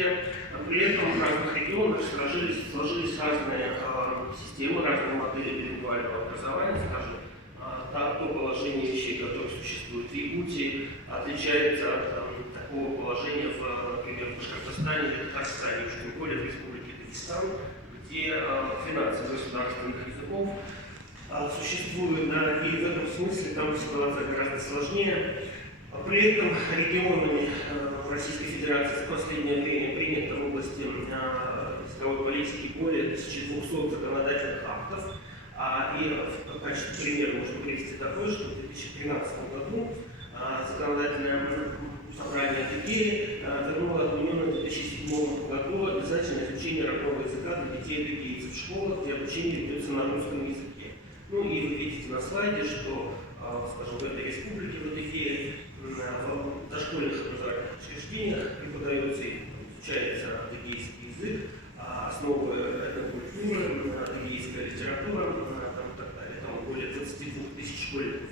языке. При этом в разных регионах сложились разные системы, разные модели билингвального образования, скажем. То положение вещей, которое существует в Якутии, отличается от такого положения, например, в Башкортостане или Татарстане, уж тем более в Республике Дагестан, где 12 государственных языков существует, да, и в этом смысле там ситуация гораздо сложнее. При этом регионами Российской Федерации в последнее время принято в области языковой политики более 1200 законодательных актов. И в качестве примера можно привести такое, что в 2013 году законодательное собрание Адыгеи вернуло отмененное в 2007 году обязательное изучение родного языка для детей адыгейцев в школах, где обучение ведется на русском языке. Ну и вы видите на слайде, что, скажем, в этой республике, в Адыгее, в дошкольных образовательных учреждениях преподается и изучается адыгейский язык, основы этнокультуры, адыгейская литература, там, и так далее. Там более 22 тысяч школьников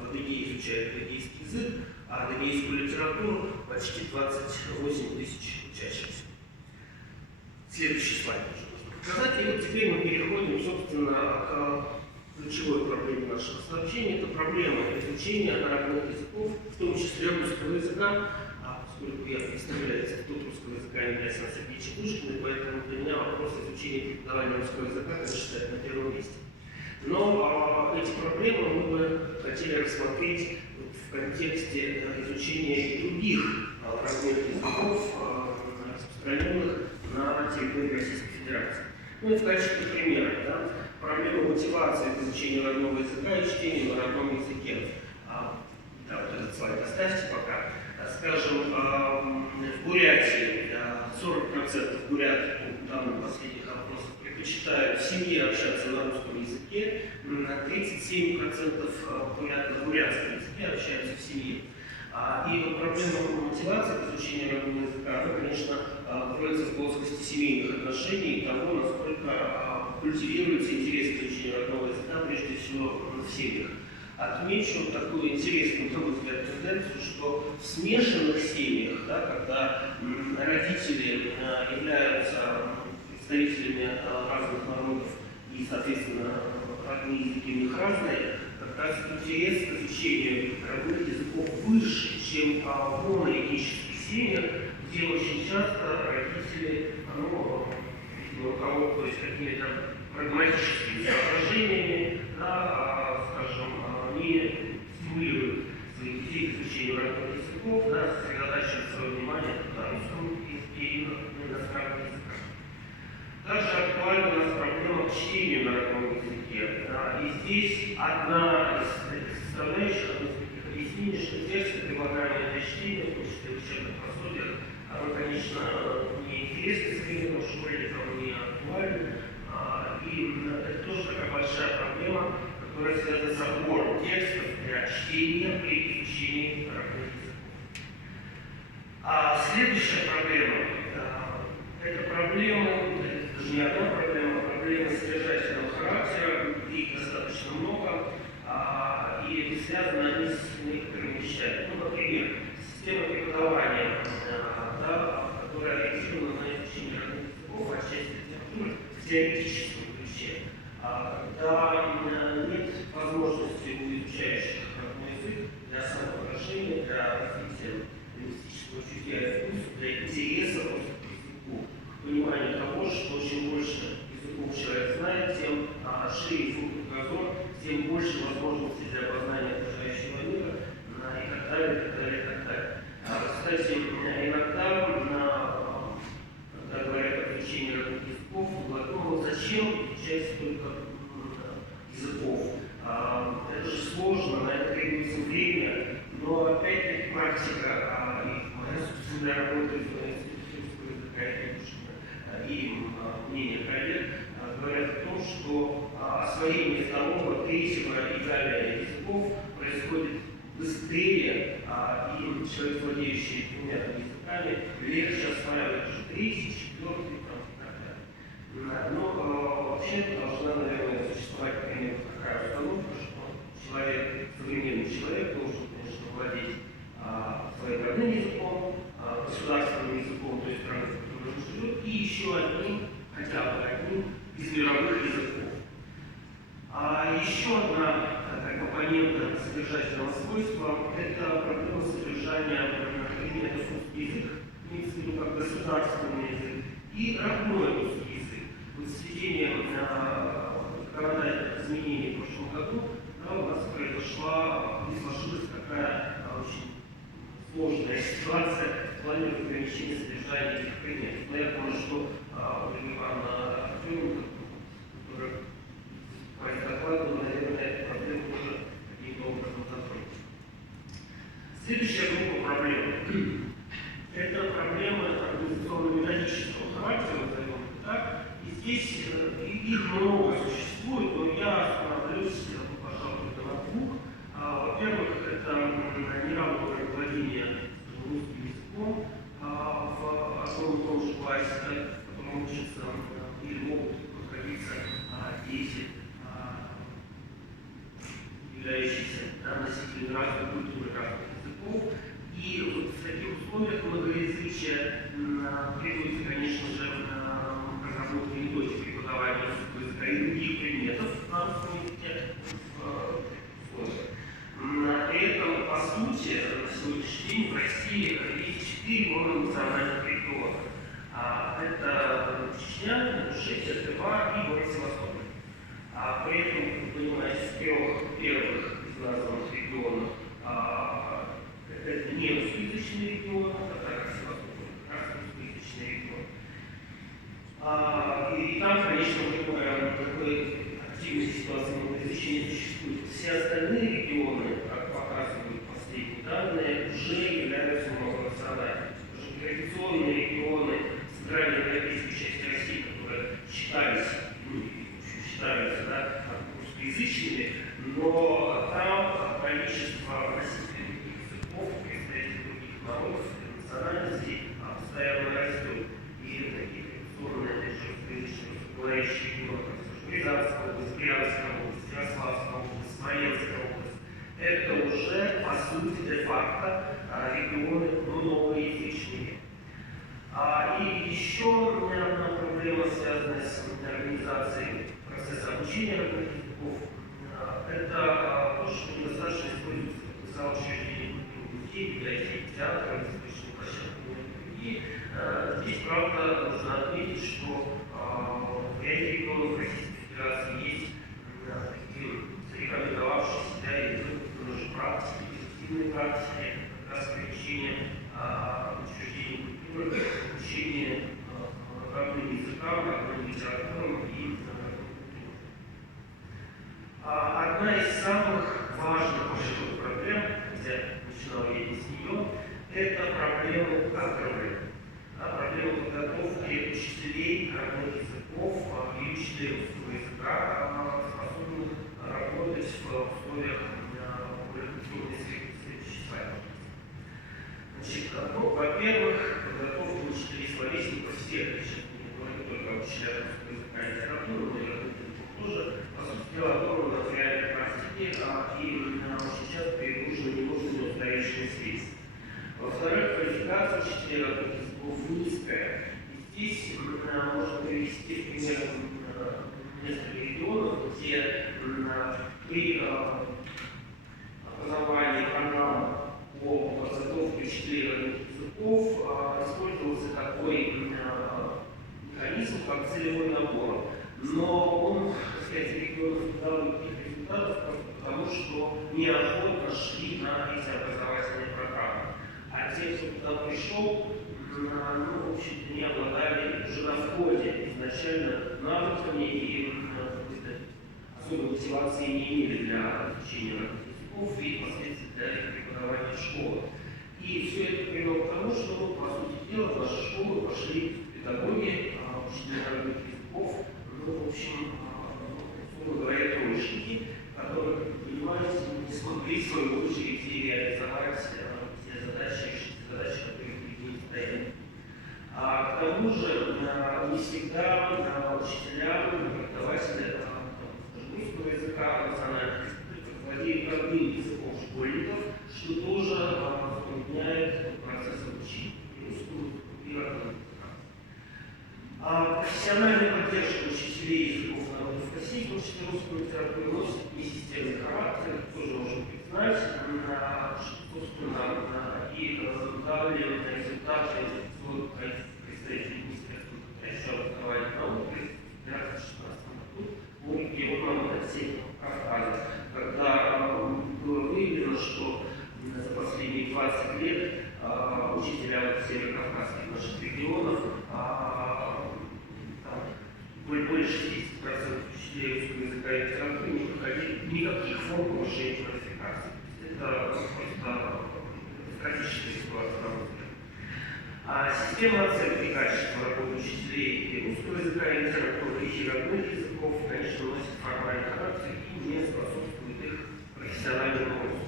в Адыгее изучают адыгейский язык, а адыгейскую литературу почти 28 тысяч учащихся. Следующий слайд можно показать. И вот теперь мы переходим, собственно, к ключевой проблеме нашего сообщения. Это проблема изучения родных языков, в том числе русского языка, поскольку я представляю Институт русского языка имени Александра Сергеевича Пушкина, поэтому для меня вопрос изучения и преподавания русского языка, конечно, стоит на первом месте. Но эти проблемы мы бы хотели рассмотреть в контексте изучения и других родных языков, распространенных на территории Российской Федерации. Ну и в качестве примера, да, проблема мотивации к изучению родного языка и чтения на родном языке. Да, вот этот слайд оставьте пока. Скажем, в Бурятии 40% бурят, по данным последних опросов, предпочитают в семье общаться на русском языке, 37% бурят на бурятском языке общаются в семье. И вот проблема мотивации к изучению родного языка, она, конечно, кроется в плоскости семейных отношений и того, насколько культивируется интерес к изучению родного языка, прежде всего в семьях. Отмечу такую интересную, на мой взгляд, тенденцию, что в смешанных семьях, да, когда родители являются представителями разных народов и, соответственно, родные языки у них разные, как раз интерес к изучению родных языков выше, чем в моноэтнических семьях, где очень часто родители руководствуясь какими-то прагматическими соображениями, да, скажем, не стимулируют своих детей к изучению родных языков, да, сосредотачивают свое внимание на русском языке и на иностранных языках. Также актуальна у нас проблема к чтению на родном языке. И здесь одна из составляющих, одно из таких объяснений, что тексты, предлагаемые для чтения, в том числе в учебных пособиях, оно, конечно, не интересно современному школьникам, не актуально. И это тоже такая большая проблема, которая связана с отбором текстов для чтения при изучении родных языков. Следующая проблема – это проблема, это даже не одна проблема, а проблема содержательного характера, их достаточно много, и связаны они с некоторыми вещами. Ну, например, система преподавания, да, которая ориентирована на изучение родных языков, отчасти литературы, в теоретическом ключе. Когда нет возможности у изучающих родной язык для самовыражения, для развития лингвистического чутья и вкуса, для интереса к языку, к пониманию того, что чем больше языков человек знает, тем шире его кругозор, тем больше возможностей для познания окружающего мира, и так далее, и так далее, и так далее. Кстати, иногда, когда говорят о изучении родных языков, ну, зачем изучать столько языков? Это же сложно, на это требуется время, но опять-таки практика и моя собственная работа в Институте русского языка и мнение коллег говорят о том, что освоение второго, третьего и далее языков происходит быстрее, и человек, владеющий двумя языками, легче осваивает уже третий, четвертый, и так далее. Но вообще должна, наверное, существовать примерно такая установка, что человек, современный человек должен, конечно, владеть своим родным языком, государственным родным языком той страны, в которой он живет, и еще одним, хотя бы одним из мировых языков. Еще одна компонента содержательного свойства – это проблема содержания предметов русский язык, имеется в виду как государственный язык, и родной русский язык. Вот с введением законодательных изменений в прошлом году у нас произошла и сложилась такая очень сложная ситуация в плане ограничения содержания этих предметов. Но я думаю, что Ольга Ивановна Артеменко, которая по докладу, наверное, эту проблему тоже каким-то образом затронет. Следующая группа проблем. Это проблемы организационно-методического характера, назовем это так. И здесь их много существует, но я остановлюсь, пожалуй, на двух. Во-первых, это неравное владение русским языком в одном и том же классе, в котором учатся или могут находиться дети, являющиеся носителями разных культур и разных языков. И вот в таких условиях многоязычия требуется, конечно же, разработка методики преподавания русского языка и других предметов на русском языке в условиях. При этом, по сути, на сегодняшний день в России есть 4 мононациональных региона. Это Чечня, Ингушетия, Тыва и город Севастополь. При этом, вы понимаете, с 3 первых из названных регионов это не русскоязычные регионы, это как Севастополь, как раз русскоязычные регионы. И там, конечно, такой активной ситуации многоязычия не существует. Все остальные регионы, как показывают последние данные, уже являются многонациональными. Уже традиционные регионы центральноевропейской части России, которые считаются русскоязычными, но там количество носителей языков, представителей других народов и национальностей постоянно растет. И такие традиционные русскоязычные говорящие регионы, как Рязанская область, Брянская область, Ярославская область, Смоленская область, это уже, по сути, де-факто регионы многоязычные. И еще одна проблема, связанная с организацией процесса обучения родных языков, это то, что недостаточно используется потенциал учреждений музеев, библиотек, театров, язычных площадок и другие. Здесь, правда, нужно отметить, что в ряде регионов Российской Федерации есть такие зарекомендовавшие себя и уже практики, эффективные практики, как раз привлечение учреждений культуры, обучение родным языкам, родным литературам и одна из самых важных больших проблем, хотя начинал я не с нее, это проблема кадровая. Проблема подготовки учителей родных языков и учителей русского языка, способных работать в условиях культурной среднечисленности. Во-первых, подготовка учителей словесников всех, не только учителя русского языка и литературы, но и родных языков тоже, по сути дела, оторвана от реальной практики и очень часто перегружена ненужными устаревшими сведениями. Во-вторых, квалификация учителей родных языков низкая. И здесь можно привести в пример несколько регионов, где при образовании программ по подготовке учителей родных языков использовался такой механизм, как целевой набор. Но он, так сказать, регионов не дал никаких результатов, потому что неохотно шли на эти образовательные программы. А те, кто туда пришел, в общем-то, не обладали уже на входе изначально навыками и особой мотивации не имели для изучения родных языков и впоследствии для их преподавания в школах. И все это привело к тому, что, по сути дела, в наши школы пошли педагоги, учителя родных языков, в общем, условно говоря, троечники, которые, как вы понимаете, не смогли в свою очередь и реализовать те задачи, которые перед ними стояли. К тому же, не всегда учителя, преподаватели русского языка национальных республик владеют родным языком школьников, что тоже затрудняет процесс обучения и русскому языку, и Профессиональная поддержка учителей языков народов России, в том числе русскую литературу, носит несистемный характер, тоже можно признать, собственно, и далее на результаты представителей Министерства образования и науки в 2016 году по регионам Северного Кавказа, когда было выявлено, что за последние 20 лет учителя северокавказских наших регионов более 60% учителей русского языка и литературы не проходили никаких форм повышения квалификации. Это просто критическая ситуация, на мой взгляд. Система оценки качества работы учителей и русского языка и литературы и родных языков, конечно, носит формальный характер и не способствует их профессиональному росту.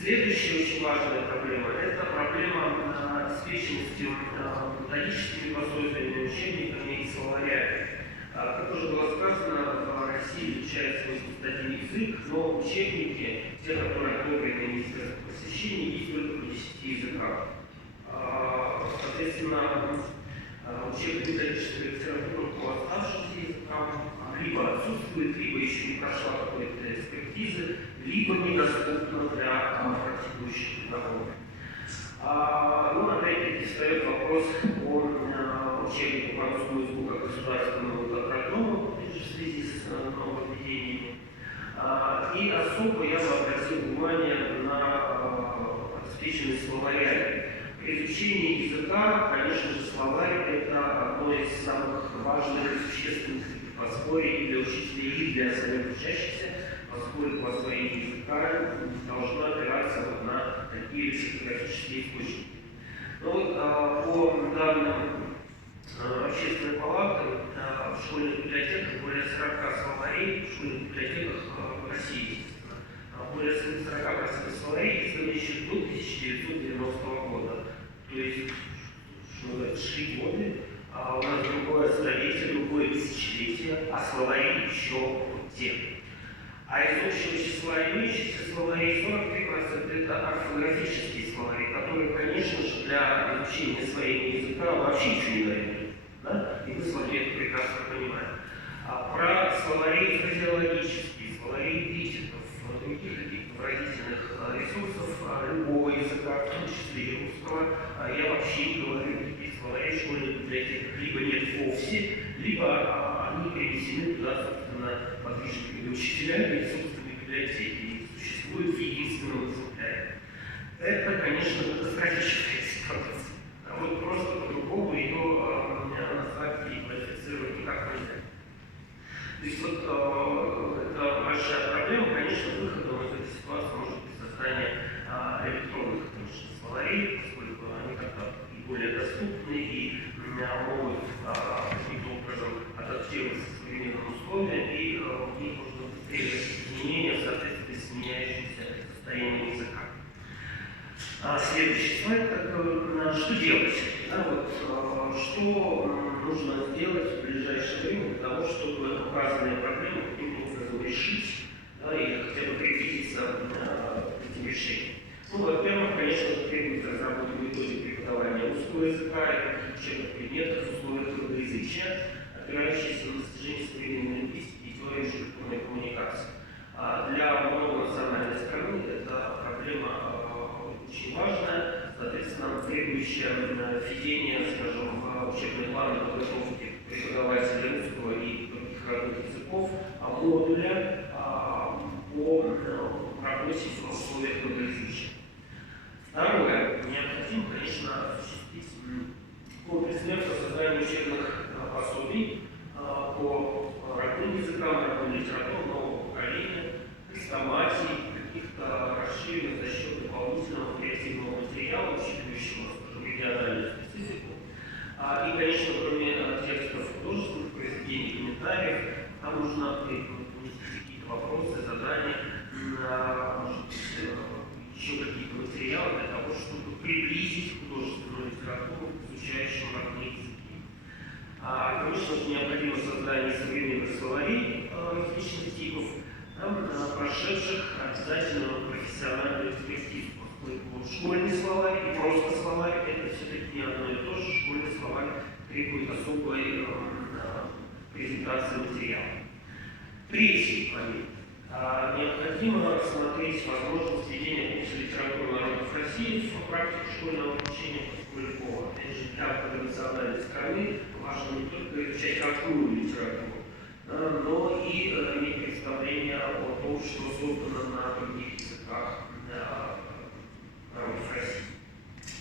Следующая очень важная проблема – это проблема обеспеченности методическими пособиями, учебниками и словарями. Как уже было сказано, в России изучается 81 язык, но учебники, те, которые одобрены Министерством просвещения, есть только на 10 языках. Соответственно, учебно-методическая литература по оставшимся языкам либо отсутствует, либо еще не прошла какой-то экспертизы, либо недоступна для практикующих педагогов. Ну, опять-таки, встает вопрос о учебнике по русскому языку как государственному и как родному, в связи с нововведениями. И особо я бы обратил внимание на обеспеченность словарями. При изучении языка, конечно же, словарь – это одно из самых важных и существенных подспорий для учителей и для самих учащихся, поскольку освоение языка должно опираться вот на такие лексикографические источники. Но вот по данным Общественной палаты, в школьных библиотеках более 40 словарей, в школьных библиотеках в России, более 40% словарей изданы еще до 1990 года. То есть, что называется, шли годы, у нас другое столетие, другое тысячелетие, а словари еще те. А из общего числа имеющихся словарей 43% это орфографические словари, которые, конечно же, для изучения освоения языка вообще ничего не дают. Да? И мы с вами это прекрасно понимаем. Про словари фразеологические, словари эпитетов, других каких-то выразительных ресурсов любого языка, в том числе и русского, я вообще не говорю. Таких словарей в школьных библиотеках либо нет вовсе, либо они перенесены туда, собственно, подвижными учителями и собственной библиотеки. И существует в единственном экземпляре. Это, конечно, катастрофическая ситуация. А вот просто по-другому ее назвать и квалифицировать никак нельзя. То есть вот это большая проблема, конечно, выходом из этой ситуации может быть создание электронных, конечно, словарей, поскольку они как-то и более доступны и могут каким-то образом адаптироваться к современным условиям, и в них можно быстрее изменения в соответствии с меняющимся состоянием языка. Следующий слайд, что делать? Да, вот, что нужно сделать в ближайшее время для того, чтобы указанные проблемы каким-то образом решить, да, и хотя бы приблизиться к этим решениям. Ну, во-первых, конечно, требуется разработка методик преподавания русского языка и учебных предметов в условиях русскоязычия, опирающихся на достижение современной лингвистики и теории межкультурной коммуникации. Для многонациональной страны эта проблема очень важная, соответственно, требующая введения, скажем, в учебный план подготовки преподавателя русского и других родных языков, модуля по работе в условиях многоязычия. Второе. Необходимо, конечно, осуществить комплекс мер по созданию учебных пособий по родным языкам, родным литературам нового поколения, хрестоматий, каких-то расширенных за счет дополнительного креативного материала, учитывающего, скажем, региональную специфику. И, конечно, кроме текстов художественных произведений, комментариев, там нужно внести какие-то вопросы, задания, может быть, еще какие-то материалы для того, чтобы приблизить художественную литературу к изучающим родные языки. Конечно же, необходимо создание современных словарей различных типов, прошедших обязательно профессиональную экспертизу, поскольку школьный словарь и просто словарь – это все-таки не одно и то же. Школьный словарь требует особой презентации материала. Третий момент. Необходимо рассмотреть возможность введения курса литературы народов России в практику школьного обучения Куликова. Опять же, для многонациональной страны важно не только изучать родную литературу, но и иметь представление о том, что создано на других языках народов России.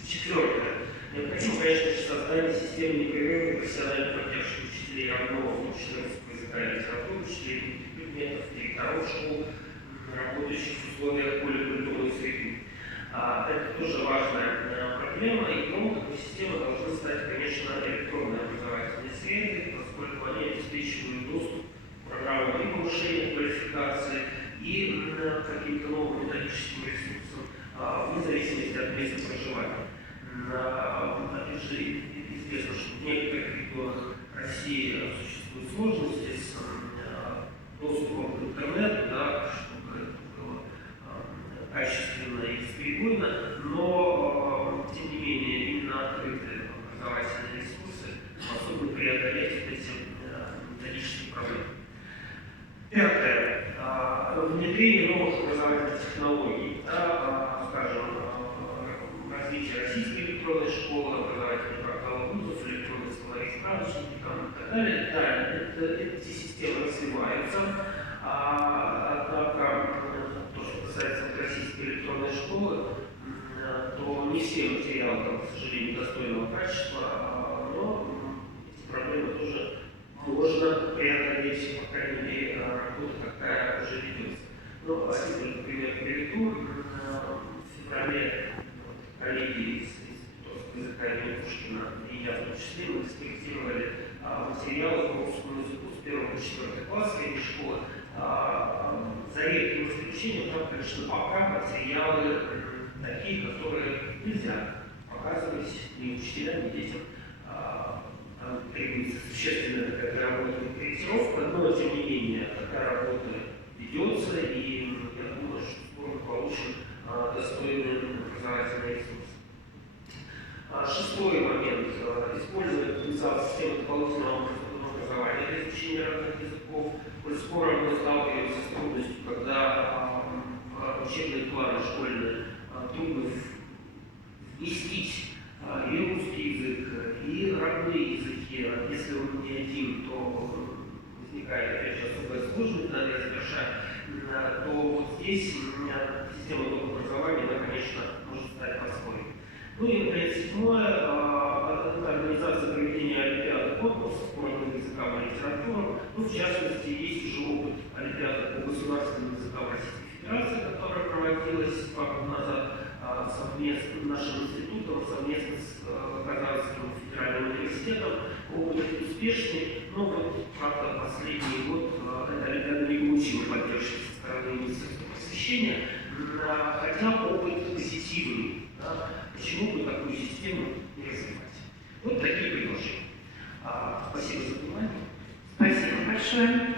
Четвертое. Необходимо, конечно же, создание системы непрерывной профессиональной поддержки учителей родного, в том числе русского языка и литературы, учителей предметов, директоров школ, работающих в условиях поликультурной среды. Это тоже важная проблема, и кроме такой системы должны стать, конечно, электронные образовательные среды, поскольку они обеспечивают доступ к программам и повышения квалификации, и каким-то новым методическим ресурсам, вне зависимости от места проживания. Опять же, известно, что в некоторых регионах России существуют сложности с доступом к интернету, да, чтобы это было качественно и бесперебойно, но, тем не менее, именно открытые образовательные ресурсы способны преодолеть эти методические проблемы. Пятое. Внедрение новых образовательных технологий, да, скажем, развитие российской электронной школы, образовательных порталов вузов, электронных словарей, справочники и так далее. Да, эти системы развиваются, однако, то, что касается российской электронной школы, то не все материалы там, к сожалению, достойного качества, но эти проблемы тоже можно преодолеть, по крайней мере, работа такая уже ведется. Ну, один только пример приведу. В феврале коллеги из Института языка имени Пушкина и я в том числе мы скорректировали материалы по русскому языку с 1 по 4 класс средней школы. За редким исключением, там, конечно, пока материалы такие, которые нельзя показывать ни учителям, ни детям. Там требуется существенная такая доработанная корректировка, но тем не менее такая работа ведется, и я думаю, что скоро мы получим достойные образовательные ресурсы. Шестой момент. Использование потенциал системы дополнительного образования для изучения разных языков. Коль скоро мы сталкиваемся с трудностью, когда учебные планы школьные трудно вместить и русский язык, и родные языки. Если он не один, то возникает, опять же, особая сложность, надо завершать, то вот здесь система образования, она, конечно, может стать по-своему. Ну и, наконец, седьмое, организация проведения олимпиады конкурсов по родным языкам и литературам. Ну, в частности, есть уже опыт олимпиады по государственным языкам Российской Федерации, которая проводилась пару год назад совместно с нашим институтом, совместно с Казанским федеральным университетом. Опыт успешный, но вот, правда, последний год эта олимпиада не получила поддержки со стороны Министерства просвещения, хотя опыт позитивный. Да? Почему бы такую систему не развивать? Вот такие предложения. Спасибо за внимание. Спасибо большое.